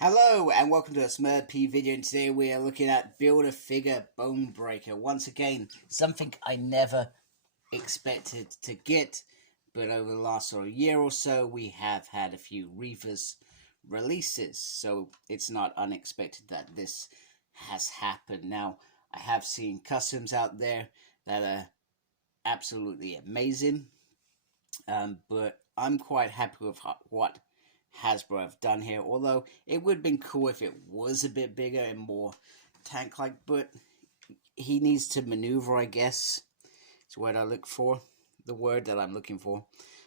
Hello and welcome to a Smurd video, and today we are looking at Build-A-Figure Bonebreaker. Once again, something I never expected to get, but over the last year or so we have had a few Reavers releases, so it's not unexpected that this has happened. Now, I have seen customs out there that are absolutely amazing, but I'm quite happy with what Hasbro have done here, although it would have been cool if it was a bit bigger and more tank-like, but he needs to maneuver, I guess. It's what I look for, the word that I'm looking for.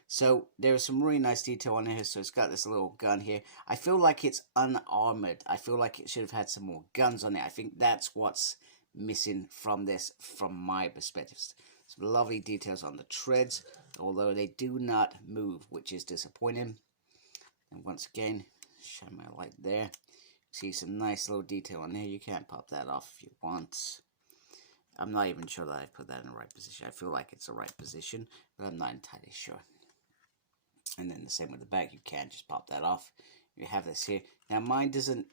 So there's some really nice detail on here. So it's got this little gun here. I feel like it's unarmored. I feel like it should have had some more guns on it. I think that's what's missing from this, from my perspective. Some lovely details on the treads, although they do not move, which is disappointing. And once again, shine my light there. See some nice little detail on there. You can pop that off if you want. I'm not even sure that I put that in the right position. I feel like it's the right position, but I'm not entirely sure. And then the same with the back. You can just pop that off. You have this here. Now mine doesn't,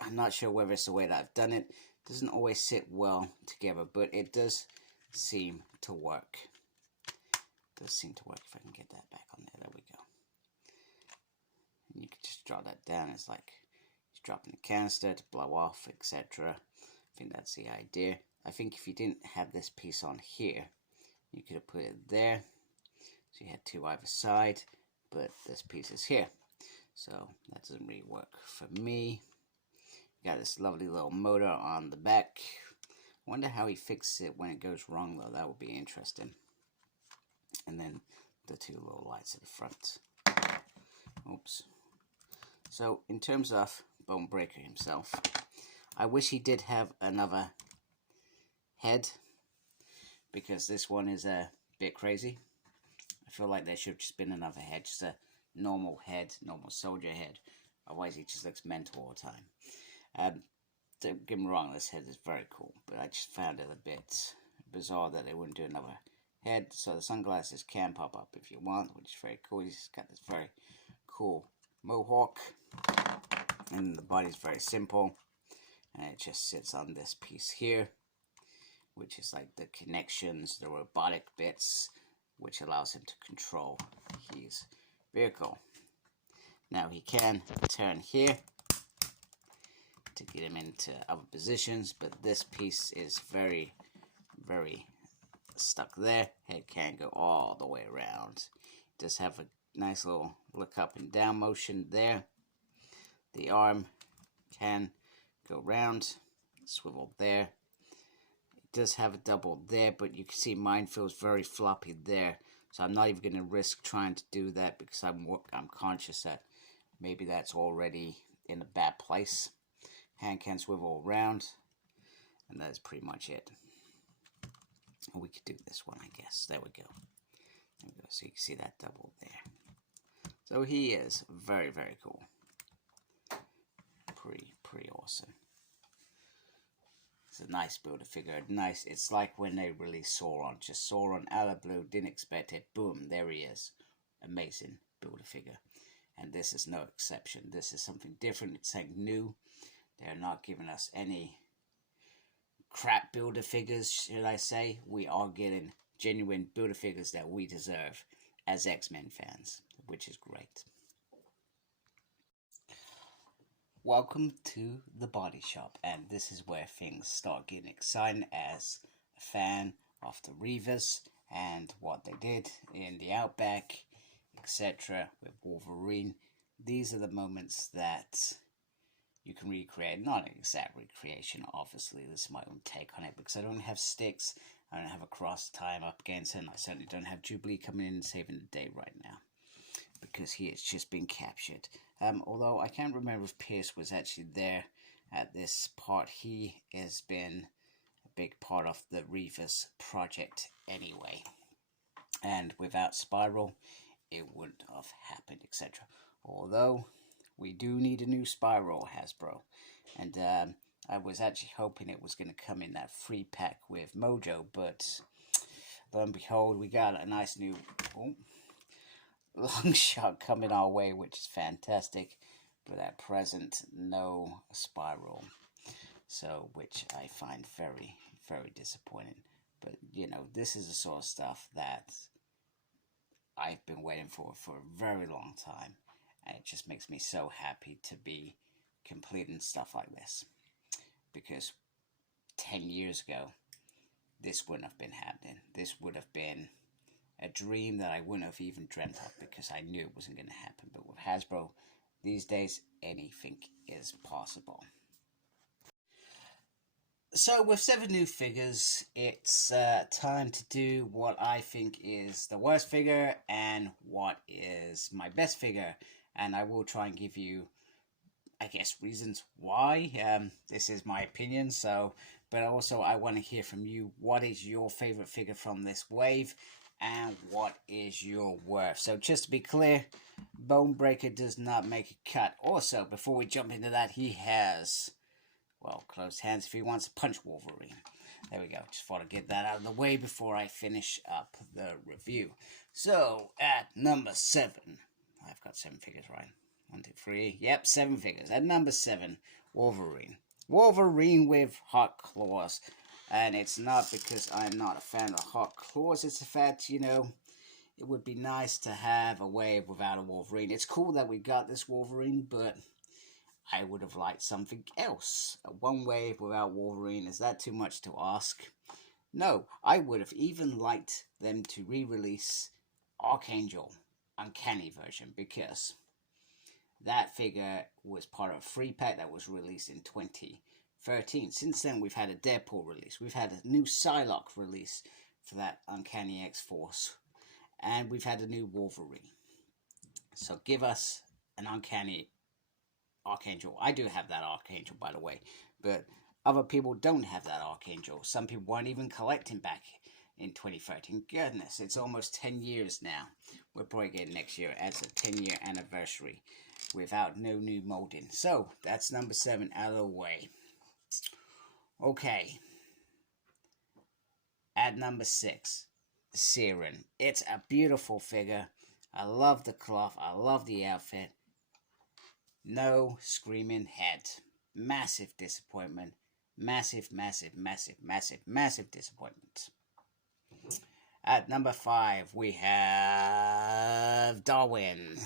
I'm not sure whether it's the way that I've done it. It doesn't always sit well together, but it does seem to work. It does seem to work. If I can get that back on there. There we go. You can just draw that down. It's like he's dropping the canister to blow off, etc. I think that's the idea. I think if you didn't have this piece on here, you could have put it there. So you had two either side, but this piece is here. So that doesn't really work for me. You got this lovely little motor on the back. I wonder how he fixes it when it goes wrong, though. That would be interesting. And then the two little lights at the front. Oops. So, in terms of Bonebreaker himself, I wish he did have another head, because this one is a bit crazy. I feel like there should have just been another head, just a normal head, normal soldier head. Otherwise, he just looks mental all the time. Don't get me wrong, this head is very cool, but I just found it a bit bizarre that they wouldn't do another head. So the sunglasses can pop up if you want, which is very cool. He's got this very cool mohawk, and the body's very simple, and it just sits on this piece here, which is like the connections, the robotic bits, which allows him to control his vehicle. Now he can turn here to get him into other positions, but this piece is very stuck there. Head can go all the way around. It does have a nice little look up and down motion there. The arm can go round, swivel there. It does have a double there, but you can see mine feels very floppy there. So I'm not even going to risk trying to do that, because I'm conscious that maybe that's already in a bad place. Hand can swivel around, and that's pretty much it. We could do this one, I guess. There we go. There we go. So you can see that double there. So he is very cool. Pretty awesome. It's a nice Build-A-Figure. Nice. It's like when they released Sauron. Just Sauron out of blue. Didn't expect it. Boom. There he is. Amazing Build-A-Figure. And this is no exception. This is something different. It's something new. They're not giving us any crap Build-A-Figures, should I say. We are getting genuine Build-A-Figures that we deserve as X-Men fans, which is great. Welcome to the body shop, and this is where things start getting exciting as a fan of the Reavers and what they did in the Outback, etc. with Wolverine. These are the moments that you can recreate. Not an exact recreation, obviously. This is my own take on it, because I don't have sticks. I don't have a cross time up against it, and I certainly don't have Jubilee coming in and saving the day right now, because he has just been captured. Although I can't remember if Pierce was actually there at this part. He has been a big part of the Reavers project anyway, and without Spiral it wouldn't have happened, etc. Although we do need a new Spiral, Hasbro, and I was actually hoping it was going to come in that free pack with Mojo, but lo and behold, we got a nice new long shot coming our way, which is fantastic. but at present no spiral. So, which I find very, very disappointing. But, you know, this is the sort of stuff that I've been waiting for a very long time. And it just makes me so happy to be completing stuff like this. Because 10 years ago, this wouldn't have been happening. This would have been a dream that I wouldn't have even dreamt of, because I knew it wasn't going to happen. But with Hasbro, these days, anything is possible. So with 7 new figures, it's time to do what I think is the worst figure and what is my best figure. And I will try and give you, I guess, reasons why. This is my opinion, so, but also I want to hear from you. What is your favorite figure from this wave, and what is your worth? So just to be clear, Bonebreaker does not make a cut. Also, before we jump into that, he has, well, closed hands if he wants to punch Wolverine. There we go. Just thought I'd get that out of the way before I finish up the review. So, at number 7, I've got 7 figures, right? 1, 2, 3. Yep, 7 figures. At number 7, Wolverine. Wolverine with hot claws. And it's not because I'm not a fan of hot claws. It's the fact, you know, it would be nice to have a wave without a Wolverine. It's cool that we got this Wolverine, but I would have liked something else. One wave without Wolverine, is that too much to ask? No, I would have even liked them to re-release Archangel Uncanny version, because that figure was part of a 3-pack that was released in 2013. Since then, we've had a Deadpool release. We've had a new Psylocke release for that Uncanny X-Force. And we've had a new Wolverine. So give us an Uncanny Archangel. I do have that Archangel, by the way, but other people don't have that Archangel. Some people weren't even collecting back in 2013. Goodness, it's almost 10 years now. We're probably getting next year as a 10-year anniversary without no new molding. So that's number 7 out of the way. Okay. At number 6, Siren. It's a beautiful figure. I love the cloth. I love the outfit. No screaming head. Massive disappointment. Massive, massive, massive, massive, massive disappointment. At number 5, we have Darwin.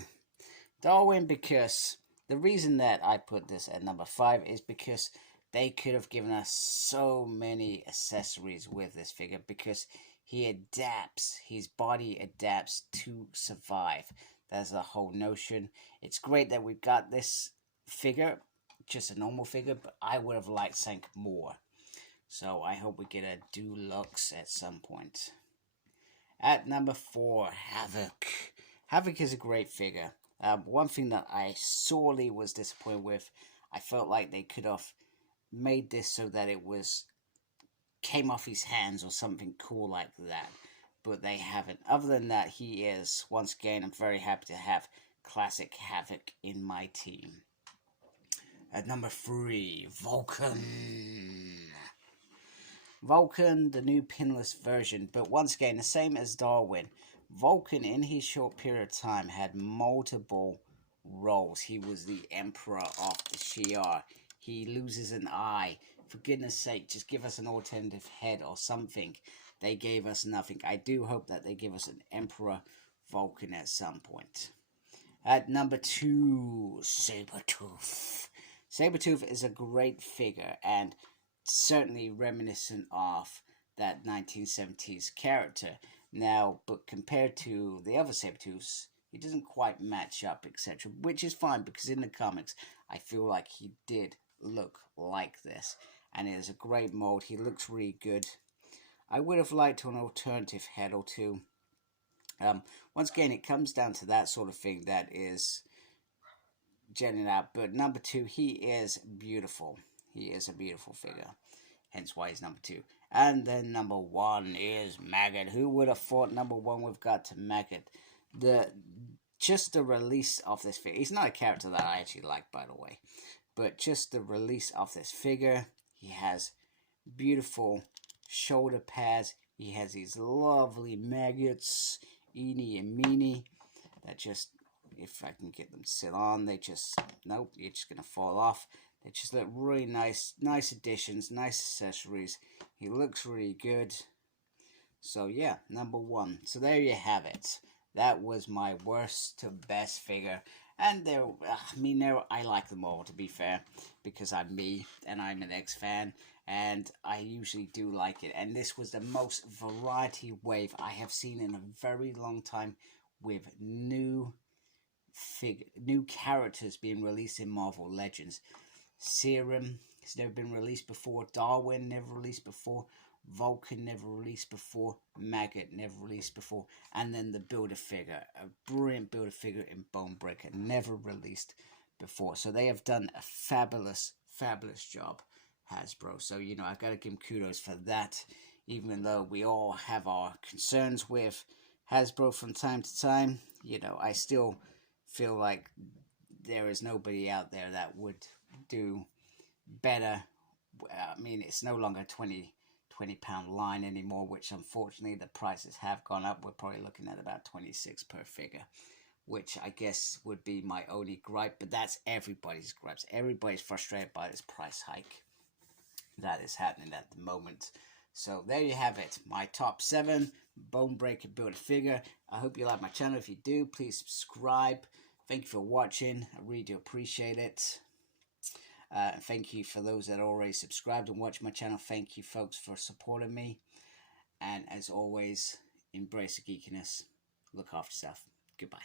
Darwin, because the reason that I put this at number 5 is because they could have given us so many accessories with this figure, because he adapts. His body adapts to survive. That's the whole notion. It's great that we've got this figure, just a normal figure, but I would have liked something more. So I hope we get a deluxe at some point. At number 4, Havoc. Havoc is a great figure. One thing that I sorely was disappointed with, I felt like they could have made this so that it came off his hands or something cool like that. But they haven't. Other than that, he is, once again, I'm very happy to have classic Havoc in my team. At number 3, Vulcan. Vulcan, the new pinless version, but once again, the same as Darwin. Vulcan, in his short period of time, had multiple roles. He was the Emperor of the Shi'ar. He loses an eye. For goodness sake, just give us an alternative head or something. They gave us nothing. I do hope that they give us an Emperor Vulcan at some point. At number 2, Sabretooth. Sabretooth is a great figure and certainly reminiscent of that 1970s character. Now, but compared to the other Sabretooths, he doesn't quite match up, etc. Which is fine, because in the comics, I feel like he did look like this. And it is a great mold. He looks really good. I would have liked an alternative head or two. Once again, it comes down to that sort of thing that is jetting out. But number 2, he is beautiful. He is a beautiful figure. Hence why he's number 2. And then number 1 is Maggot. Who would have thought number 1 we've got to Maggot? Just the release of this figure. He's not a character that I actually like, by the way. But just the release of this figure. He has beautiful shoulder pads. He has these lovely maggots, eeny and meeny, that just if I can get them to sit on. They just, nope, you're just going to fall off. They just look really nice. Nice additions, nice accessories. He looks really good. So yeah, number 1. So there you have it. That was my worst to best figure. And I like them all, to be fair, because I'm me and I'm an X fan, and I usually do like it. And this was the most variety wave I have seen in a very long time, with new characters being released in Marvel Legends. Serum has never been released before. Darwin never released before. Vulcan never released before. Maggot never released before. And then the Build-A-Figure, a brilliant Build-A-Figure in Bonebreaker, never released before. So they have done a fabulous job, Hasbro. So, you know, I've got to give them kudos for that, even though we all have our concerns with Hasbro from time to time. You know, I still feel like there is nobody out there that would do better. I mean, it's no longer £20 line anymore, which unfortunately the prices have gone up. We're probably looking at about 26 per figure, which I guess would be my only gripe, but that's everybody's gripes. Everybody's frustrated by this price hike that is happening at the moment. So there you have it, my top 7 Bonebreaker Build-A-Figure. I hope you like my channel. If you do, please subscribe. Thank you for watching. I really do appreciate it. Thank you for those that already subscribed and watch my channel. Thank you, folks, for supporting me. And as always, embrace the geekiness. Look after yourself. Goodbye.